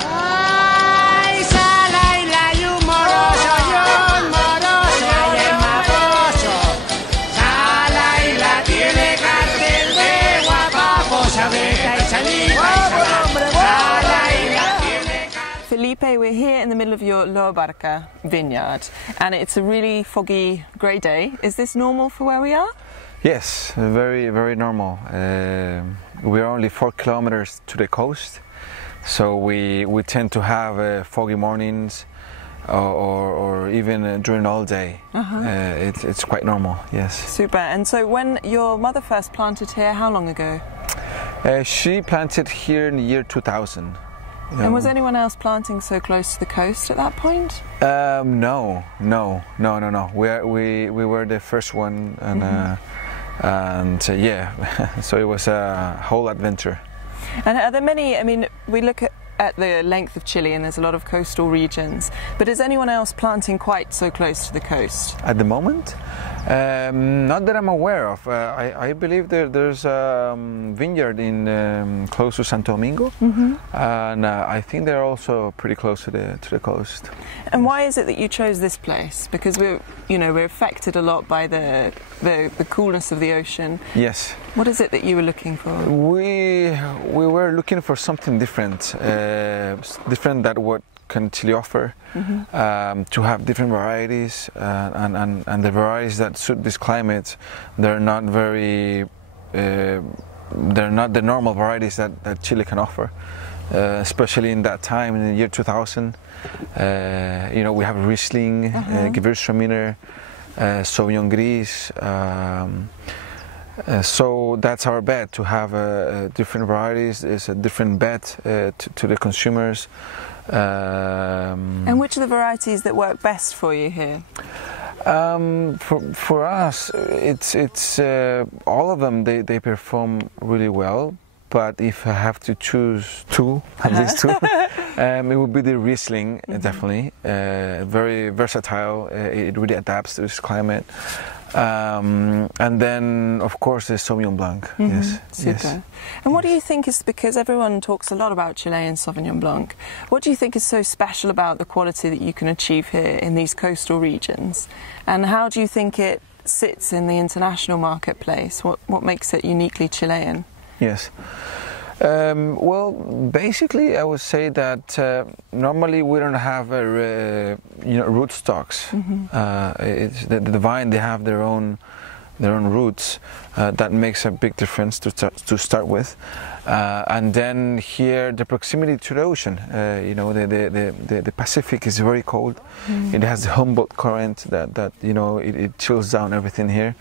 Ay, sala y la y un morocho, y el mapocho. Sala y la tiene cartel de guapapo, abeja y saliva y sala y la tiene cartel. Felipe, we're here in the middle of your Lo Abarca vineyard, and it's a really foggy, grey day. Is this normal for where we are? Yes, very, very normal. We are only 4 kilometers to the coast, so we tend to have foggy mornings or even during all day. It's quite normal, yes. Super. And so when your mother first planted here, how long ago? She planted here in the year 2000. And was anyone else planting so close to the coast at that point? No. We were the first one, and yeah, so it was a whole adventure. And are there many? I mean, we look at the length of Chile, and there's a lot of coastal regions. But is anyone else planting quite so close to the coast? At the moment, not that I'm aware of. I believe there's a vineyard in close to Santo Domingo, and I think they're also pretty close to the coast. And why is it that you chose this place? Because we're affected a lot by the coolness of the ocean. Yes. What is it that you were looking for? We were looking for something different, different that what can Chile offer, to have different varieties, and the varieties that suit this climate, they're not the normal varieties that Chile can offer, especially in that time in the year 2000. We have Riesling, Gewürztraminer, Sauvignon Gris. So that's our bet, to have different varieties. It's a different bet to the consumers. And which are the varieties that work best for you here? For us, it's all of them. They perform really well. But if I have to choose two, at least two, it would be the Riesling, definitely. Very versatile. It really adapts to this climate. And then, of course, the Sauvignon Blanc. Yes. Super. Yes. And what do you think is, because everyone talks a lot about Chilean Sauvignon Blanc, what do you think is so special about the quality that you can achieve here in these coastal regions? And how do you think it sits in the international marketplace? What makes it uniquely Chilean? Yes. Well, basically, I would say that normally we don't have root stocks. It's the vine; they have their own roots. That makes a big difference to start with. And then here, the proximity to the ocean. The Pacific is very cold. It has the Humboldt current that it chills down everything here.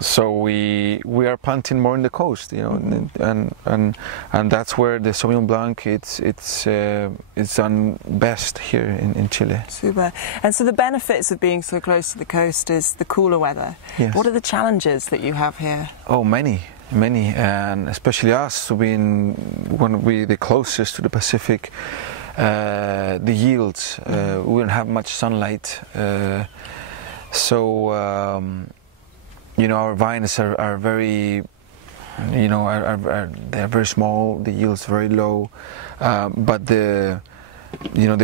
So we are planting more in the coast, and that's where the Sauvignon Blanc it's done best here in Chile. Super. And so the benefits of being so close to the coast is the cooler weather. Yes. What are the challenges that you have here? Oh, many, and especially us being one of the closest to the Pacific. The yields, we don't have much sunlight. So our vines are very, they're very small. The yield's very low, but the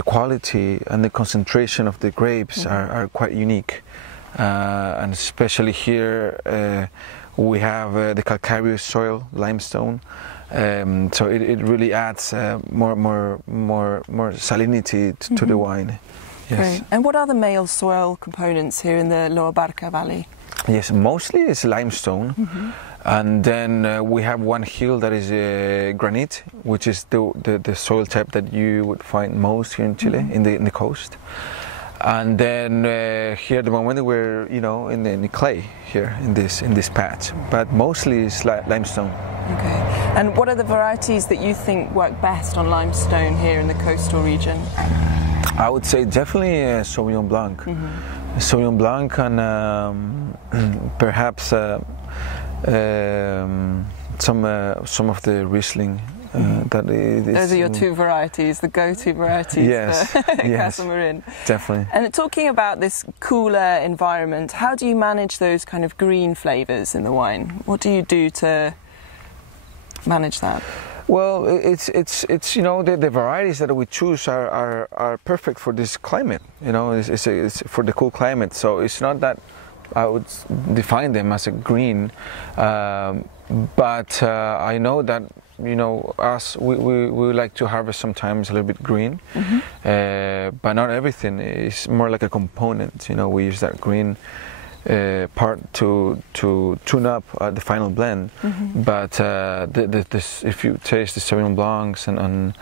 quality and the concentration of the grapes are quite unique, and especially here we have the calcareous soil, limestone. So it really adds more salinity to the wine. Yes. Great. And what are the male soil components here in the Lo Abarca Valley? Yes, mostly it's limestone, and then we have one hill that is granite, which is the soil type that you would find most here in Chile, in the coast. And then here at the moment we're in the clay here in this patch, but mostly it's limestone. Okay. And what are the varieties that you think work best on limestone here in the coastal region? I would say definitely Sauvignon Blanc. Sauvignon Blanc and perhaps some of the Riesling Those are your two varieties, the go-to varieties. Yes, for yes, Casa Marin. Definitely. And talking about this cooler environment, how do you manage those kind of green flavours in the wine? What do you do to manage that? Well, it's you know, the varieties that we choose are perfect for this climate. You know, it's for the cool climate. So it's not that I would define them as a green, but I know that, you know, us we like to harvest sometimes a little bit green, but not everything. Is more like a component. You know, we use that green part to tune up the final blend. But if you taste the Sauvignon Blancs and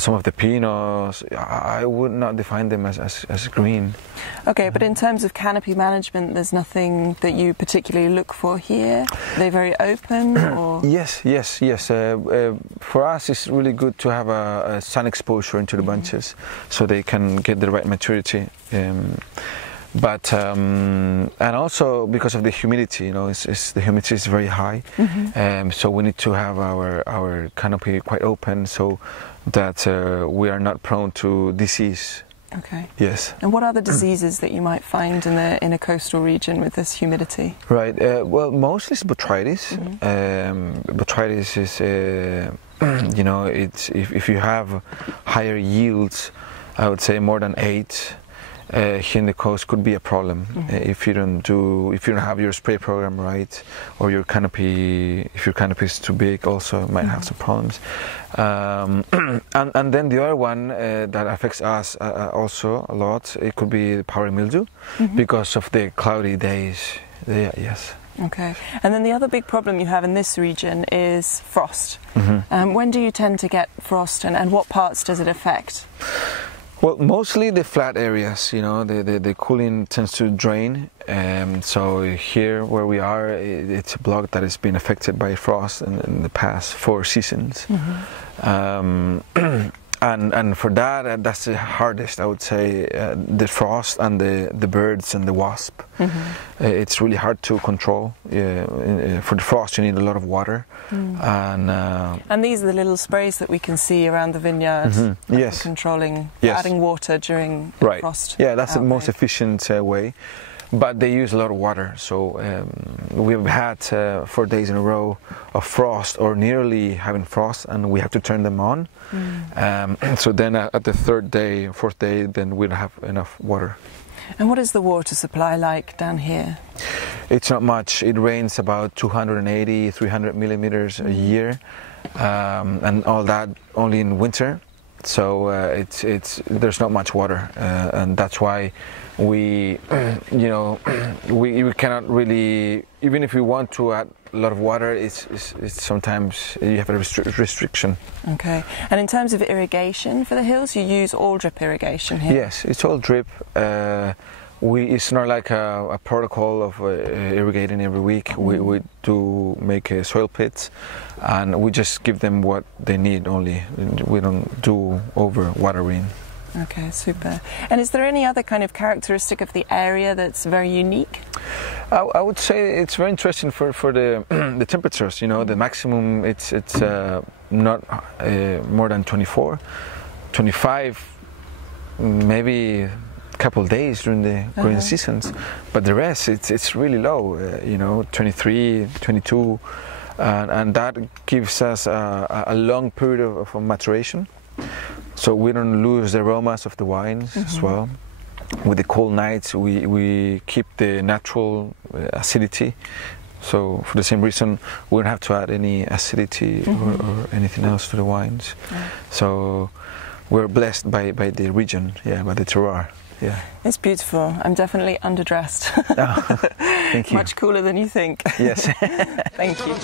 some of the Pinots, I would not define them as green. Okay, but in terms of canopy management, there's nothing that you particularly look for here? Are they very open? Or? Yes. For us, it's really good to have a sun exposure into the bunches, so they can get the right maturity. But and also because of the humidity, you know, the humidity is very high, so we need to have our canopy quite open so that we are not prone to disease. Okay. Yes. And what are the diseases that you might find in a coastal region with this humidity? Right. Well, mostly it's botrytis. Botrytis is, you know, it's if you have higher yields, I would say more than 8. Here in the coast could be a problem if you don't have your spray program right, or your canopy. If your canopy is too big, also might have some problems. And then the other one that affects us also a lot, it could be the powdery mildew because of the cloudy days. Yeah, yes. Okay. And then the other big problem you have in this region is frost. When do you tend to get frost, and what parts does it affect? Well, mostly the flat areas, you know, the cooling tends to drain. So here where we are, it's a block that has been affected by frost in the past 4 seasons. And for that, that's the hardest, I would say, the frost and the birds and the wasp. It's really hard to control. For the frost, you need a lot of water. And these are the little sprays that we can see around the vineyard. Yes. Controlling, yes. adding water during frost. Yeah, that's the most efficient way. But they use a lot of water, so we've had 4 days in a row of frost, or nearly having frost, and we have to turn them on. So then at the 3rd day, 4th day, then we don't have enough water. And what is the water supply like down here? It's not much. It rains about 280, 300 millimeters a year, and all that only in winter. So there's not much water, and that's why we cannot really, even if we want to add a lot of water, it's sometimes you have a restriction. Okay. And in terms of irrigation for the hills, you use all drip irrigation here? Yes, it's all drip. It's not like a protocol of irrigating every week. We do make soil pits, and we just give them what they need only. We don't do over watering. Okay, super. And is there any other kind of characteristic of the area that's very unique? I would say it's very interesting for the the temperatures. You know, the maximum it's not more than 24, 25, maybe a couple of days during the growing seasons, but the rest it's really low. You know, 23, 22, and that gives us a long period of maturation. So we don't lose the aromas of the wines as well. With the cold nights, we keep the natural acidity. So for the same reason, we don't have to add any acidity or anything else to the wines. So we're blessed by the region, by the terroir. Yeah. It's beautiful. I'm definitely underdressed. Thank you. Much cooler than you think. Yes. Thank you.